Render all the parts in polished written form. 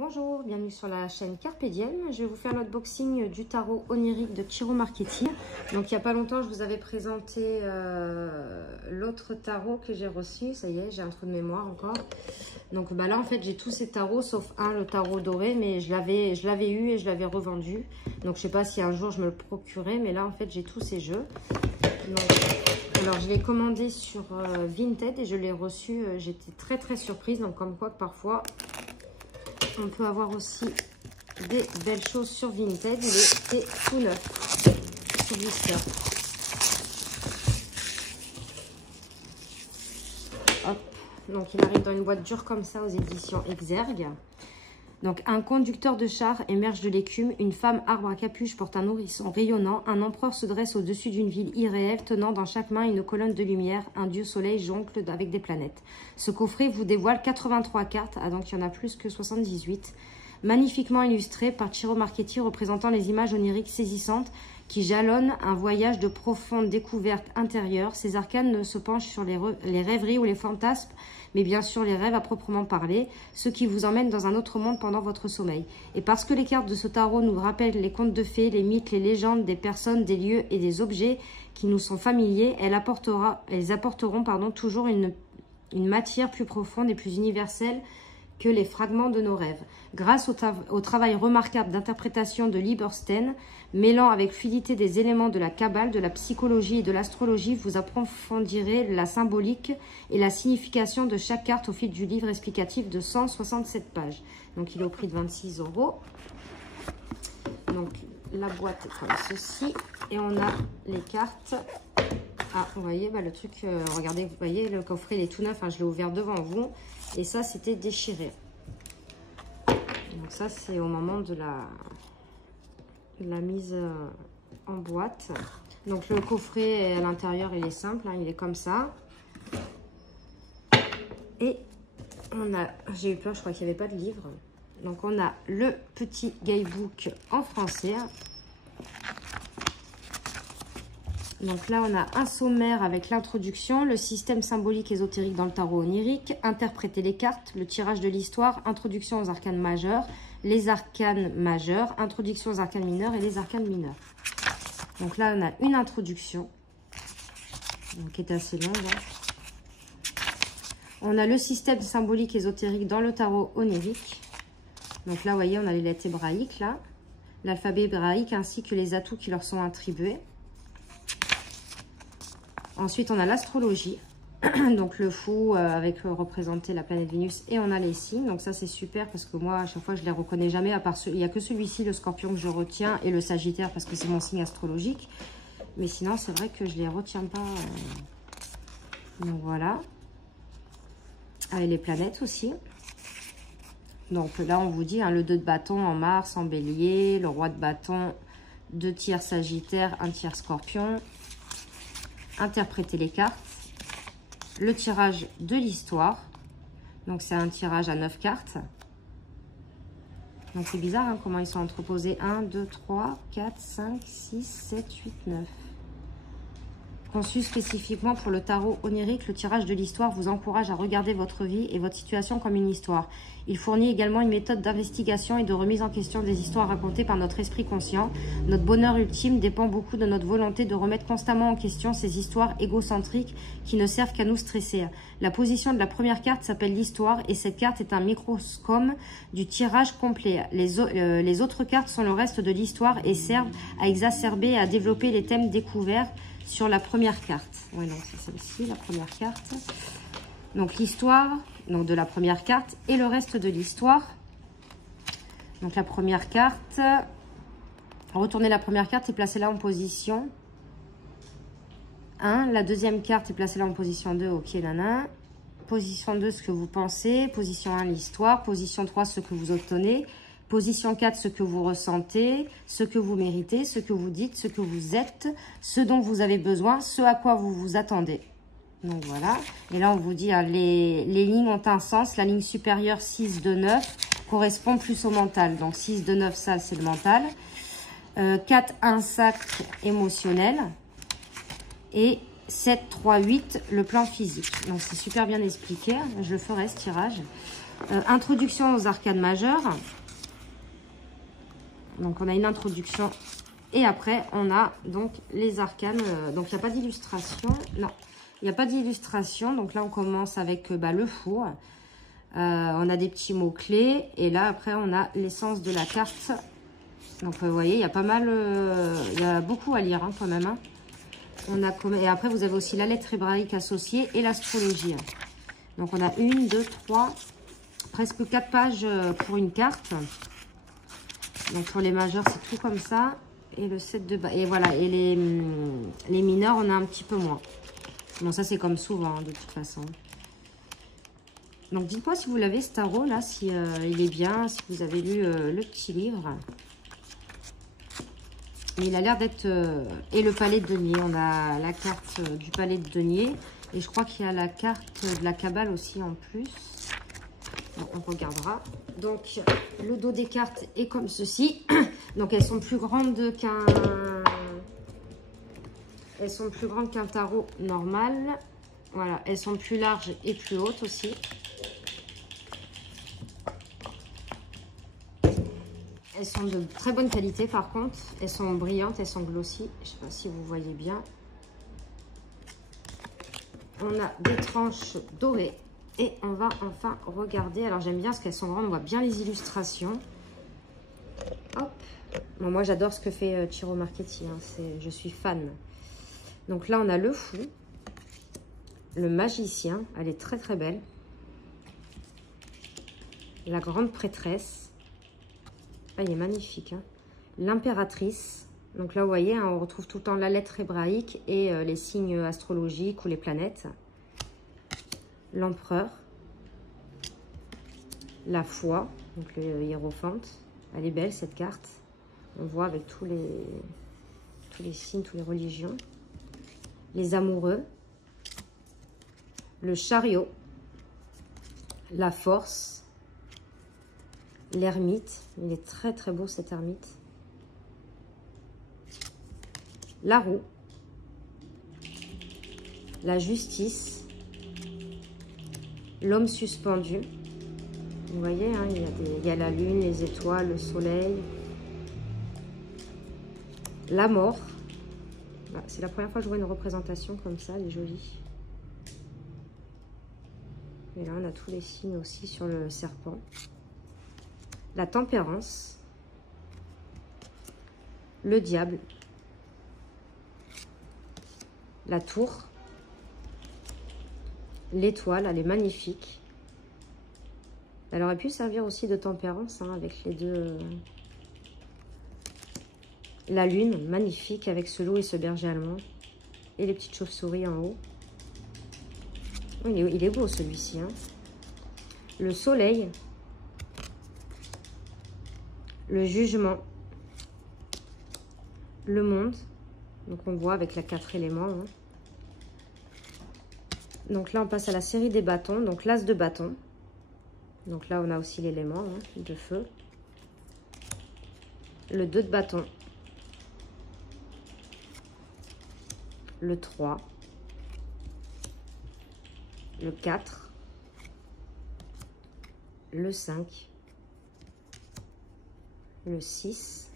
Bonjour, bienvenue sur la chaîne Carpe Diem. Je vais vous faire l'unboxing du tarot onirique de Chiro Marchetti. Donc il n'y a pas longtemps, je vous avais présenté l'autre tarot que j'ai reçu. Ça y est, j'ai un trou de mémoire encore. Donc là en fait j'ai tous ces tarots sauf un, le tarot doré, mais je l'avais eu et je l'avais revendu. Donc je sais pas si un jour je me le procurerai, mais là en fait j'ai tous ces jeux. Donc, alors je l'ai commandé sur Vinted et je l'ai reçu. J'étais très surprise. Donc comme quoi que parfois on peut avoir aussi des belles choses sur Vinted. Il était tout neuf sur blister. Hop. Donc il arrive dans une boîte dure comme ça aux éditions Exergue. Donc un conducteur de char émerge de l'écume, une femme arbre à capuche porte un nourrisson rayonnant, un empereur se dresse au-dessus d'une ville irréelle tenant dans chaque main une colonne de lumière, un dieu soleil jongle avec des planètes. Ce coffret vous dévoile 83 cartes, donc il y en a plus que 78, magnifiquement illustré par Chiro Marchetti représentant les images oniriques saisissantes qui jalonnent un voyage de profonde découverte intérieure. Ces arcanes ne se penchent sur les rêveries ou les fantasmes, mais bien sûr les rêves à proprement parler, ceux qui vous emmènent dans un autre monde pendant votre sommeil. Et parce que les cartes de ce tarot nous rappellent les contes de fées, les mythes, les légendes, des personnes, des lieux et des objets qui nous sont familiers, elles apporteront toujours une matière plus profonde et plus universelle que les fragments de nos rêves. Grâce au travail remarquable d'interprétation de Lieberstein, mêlant avec fluidité des éléments de la Kabbale, de la psychologie et de l'astrologie, vous approfondirez la symbolique et la signification de chaque carte au fil du livre explicatif de 167 pages. Donc il est au prix de 26 €. Donc la boîte est comme ceci. Et on a les cartes. Ah, vous voyez, le truc, regardez, vous voyez, le coffret il est tout neuf, hein, je l'ai ouvert devant vous. Et ça, c'était déchiré. Donc ça, c'est au moment de la mise en boîte. Donc le coffret à l'intérieur, il est simple, hein, il est comme ça. Et on a, j'ai eu peur, je crois qu'il n'y avait pas de livre. Donc on a le petit guidebook en français. Donc là, on a un sommaire avec l'introduction, le système symbolique ésotérique dans le tarot onirique, interpréter les cartes, le tirage de l'histoire, introduction aux arcanes majeurs, les arcanes majeurs, introduction aux arcanes mineurs et les arcanes mineurs. Donc là, on a une introduction, donc, qui est assez longue. Hein. On a le système symbolique ésotérique dans le tarot onirique. Donc là, vous voyez, on a les lettres hébraïques, là, l'alphabet hébraïque ainsi que les atouts qui leur sont attribués. Ensuite, on a l'astrologie, donc le fou avec représenté la planète Vénus, et on a les signes. Donc ça, c'est super parce que moi, à chaque fois, je ne les reconnais jamais, à part il n'y a que celui-ci, le scorpion, que je retiens, et le sagittaire parce que c'est mon signe astrologique. Mais sinon, c'est vrai que je ne les retiens pas. Donc voilà. Avec les planètes aussi. Donc là, on vous dit, hein, le 2 de bâton en Mars, en bélier, le roi de bâton, 2 tiers sagittaire, 1 tiers scorpion. Interpréter les cartes, le tirage de l'histoire, donc c'est un tirage à 9 cartes, donc c'est bizarre hein, comment ils sont entreposés, 1, 2, 3, 4, 5, 6, 7, 8, 9. Conçu spécifiquement pour le tarot onirique, le tirage de l'histoire vous encourage à regarder votre vie et votre situation comme une histoire. Il fournit également une méthode d'investigation et de remise en question des histoires racontées par notre esprit conscient. Notre bonheur ultime dépend beaucoup de notre volonté de remettre constamment en question ces histoires égocentriques qui ne servent qu'à nous stresser. La position de la première carte s'appelle l'histoire et cette carte est un microscope du tirage complet. Les autres cartes sont le reste de l'histoire et servent à exacerber et à développer les thèmes découverts sur la première carte. Oui, donc c'est celle-ci, la première carte. Donc l'histoire, donc de la première carte et le reste de l'histoire. Donc la première carte, retournez la première carte et placez-la en position 1. La deuxième carte et placez-la en position 2. Ok, nana. Position 2, ce que vous pensez. Position 1, l'histoire. Position 3, ce que vous obtenez. Position 4, ce que vous ressentez, ce que vous méritez, ce que vous dites, ce que vous êtes, ce dont vous avez besoin, ce à quoi vous vous attendez. Donc voilà. Et là, on vous dit, hein, les lignes ont un sens. La ligne supérieure 6 de 9 correspond plus au mental. Donc 6 de 9, ça, c'est le mental. 4, 1, sac émotionnel. Et 7, 3, 8, le plan physique. Donc c'est super bien expliqué. Je le ferai, ce tirage. Introduction aux arcanes majeures. Donc, on a une introduction. Et après, on a donc les arcanes. Donc, il n'y a pas d'illustration. Non, il n'y a pas d'illustration. Donc, là, on commence avec le fou. On a des petits mots-clés. Et là, après, on a l'essence de la carte. Donc, vous voyez, il y a pas mal... il y a beaucoup à lire, hein, quand même. Hein. Et après, vous avez aussi la lettre hébraïque associée et l'astrologie. Donc, on a 1, 2, 3, presque 4 pages pour une carte. Donc, pour les majeurs, c'est tout comme ça. Et le 7 de bas. Et voilà. Et les mineurs, on a un petit peu moins. Bon, ça, c'est comme souvent, hein, de toute façon. Donc, dites-moi si vous l'avez, ce tarot, là, si il est bien, si vous avez lu le petit livre. Il a l'air d'être... et le palais de denier. On a la carte du palais de denier. Et je crois qu'il y a la carte de la cabale aussi en plus. Bon, on regardera. Donc, le dos des cartes est comme ceci. Donc, elles sont plus grandes qu'un... Elles sont plus grandes qu'un tarot normal. Voilà. Elles sont plus larges et plus hautes aussi. Elles sont de très bonne qualité par contre. Elles sont brillantes, elles sont glossy. Je ne sais pas si vous voyez bien. On a des tranches dorées. Et on va enfin regarder. Alors j'aime bien parce qu'elles sont grandes. On voit bien les illustrations. Hop. Bon, moi j'adore ce que fait Chiro Marchetti. Hein. Je suis fan. Donc là on a le fou. Le magicien. Elle est très très belle. La grande prêtresse. Ah, il est magnifique. Hein. L'impératrice. Donc là, vous voyez, hein, on retrouve tout le temps la lettre hébraïque et les signes astrologiques ou les planètes. L'empereur. La foi. Donc le hiérophante. Elle est belle, cette carte. On voit avec tous les signes, toutes les religions. Les amoureux. Le chariot. La force. L'ermite, il est très très beau cet ermite. La roue. La justice. L'homme suspendu. Vous voyez, hein, il y a la lune, les étoiles, le soleil. La mort. C'est la première fois que je vois une représentation comme ça, elle est jolie. Et là, on a tous les signes aussi sur le serpent. La tempérance, le diable, la tour, l'étoile, elle est magnifique. Elle aurait pu servir aussi de tempérance hein, avec les deux. La lune, magnifique avec ce loup et ce berger allemand. Et les petites chauves-souris en haut. Il est beau celui-ci. Hein. Le soleil. Le jugement, le monde, donc on voit avec les 4 éléments. Hein. Donc là, on passe à la série des bâtons, donc l'as de bâton. Donc là, on a aussi l'élément hein, de feu. Le 2 de bâton. Le 3. Le 4. Le 5. Le 6,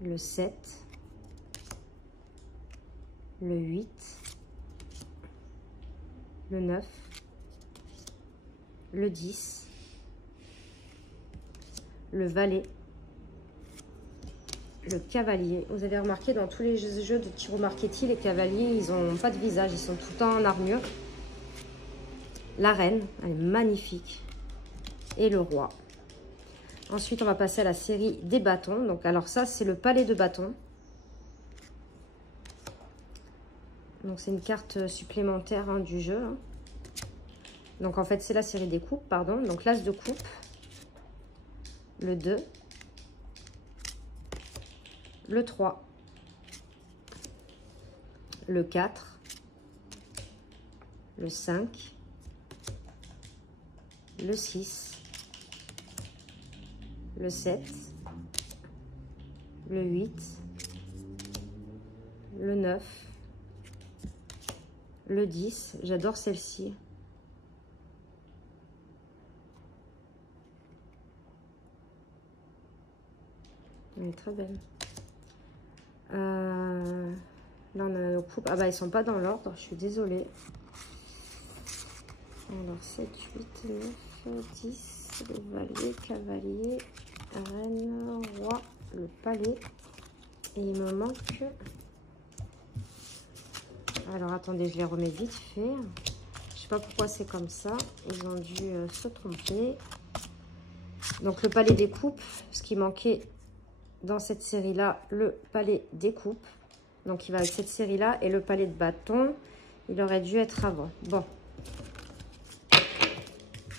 le 7, le 8, le 9, le 10, le valet, le cavalier. Vous avez remarqué dans tous les jeux de Chiro Marchetti, les cavaliers, ils n'ont pas de visage, ils sont tout le temps en armure. La reine, elle est magnifique. Et le roi. Ensuite, on va passer à la série des bâtons. Donc, alors ça, c'est le palais de bâtons. Donc, c'est une carte supplémentaire hein, du jeu. Hein. Donc, en fait, c'est la série des coupes, pardon. Donc, l'as de coupe. Le 2. Le 3. Le 4. Le 5. Le 6. Le 7, le 8, le 9, le 10, j'adore celle-ci. Elle est très belle. Là, on a nos coupes. Ah bah, ils sont pas dans l'ordre. Je suis désolée. Alors, 7, 8, 9, 10. Le valet, cavalier, reine, roi, le palais. Et il me manque... Alors, attendez, je les remets vite fait. Je sais pas pourquoi c'est comme ça. Ils ont dû se tromper. Donc, le palais des coupes. Ce qui manquait dans cette série-là, le palais des coupes. Donc, il va avec cette série-là. Et le palais de bâton, il aurait dû être avant. Bon.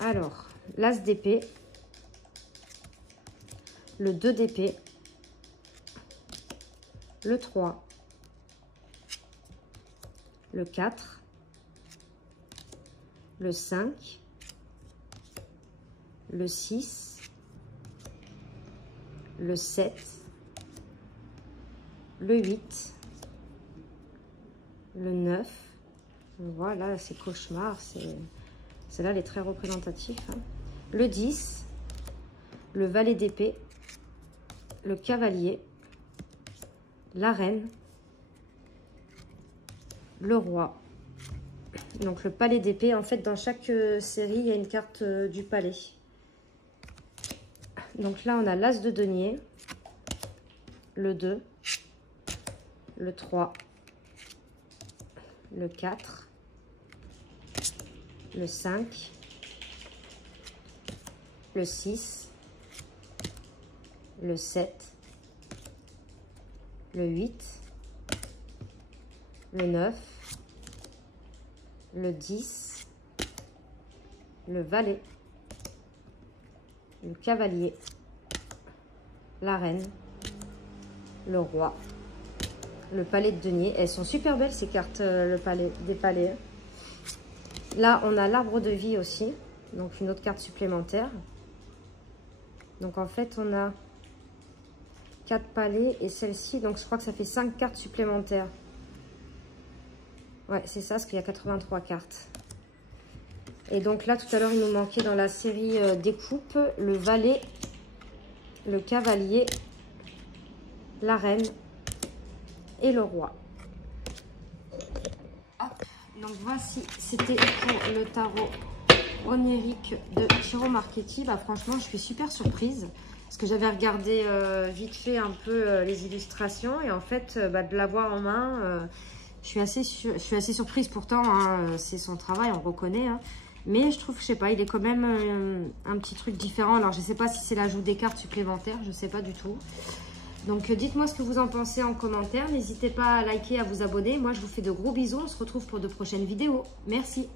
Alors, l'as d'épée. Le 2 d'épée. Le 3. Le 4. Le 5. Le 6. Le 7. Le 8. Le 9. Voilà, c'est cauchemar. Celle-là, elle est très représentative. Hein. Le 10. Le valet d'épée. Le cavalier. La reine. Le roi. Donc, le palais d'épée. En fait, dans chaque série, il y a une carte du palais. Donc là, on a l'as de denier. Le 2. Le 3. Le 4. Le 5. Le 6. Le 7. Le 8. Le 9. Le 10. Le valet. Le cavalier. La reine. Le roi. Le palais de denier. Elles sont super belles ces cartes, le palais, des palais. Là, on a l'arbre de vie aussi. Donc, une autre carte supplémentaire. Donc, en fait, on a 4 palais et celle-ci. Donc, je crois que ça fait 5 cartes supplémentaires. Ouais, c'est ça, parce qu'il y a 83 cartes. Et donc là, tout à l'heure, il nous manquait dans la série des coupes le valet, le cavalier, la reine et le roi. Hop. Donc voici, c'était pour le tarot onirique de Chiro Marchetti. Bah, franchement, je suis super surprise. Parce que j'avais regardé vite fait un peu les illustrations. Et en fait, de l'avoir en main, je suis assez surprise. Pourtant, hein, c'est son travail, on reconnaît. Hein. Mais je trouve, je sais pas, il est quand même un petit truc différent. Alors, je sais pas si c'est l'ajout des cartes supplémentaires. Je sais pas du tout. Donc, dites-moi ce que vous en pensez en commentaire. N'hésitez pas à liker, à vous abonner. Moi, je vous fais de gros bisous. On se retrouve pour de prochaines vidéos. Merci.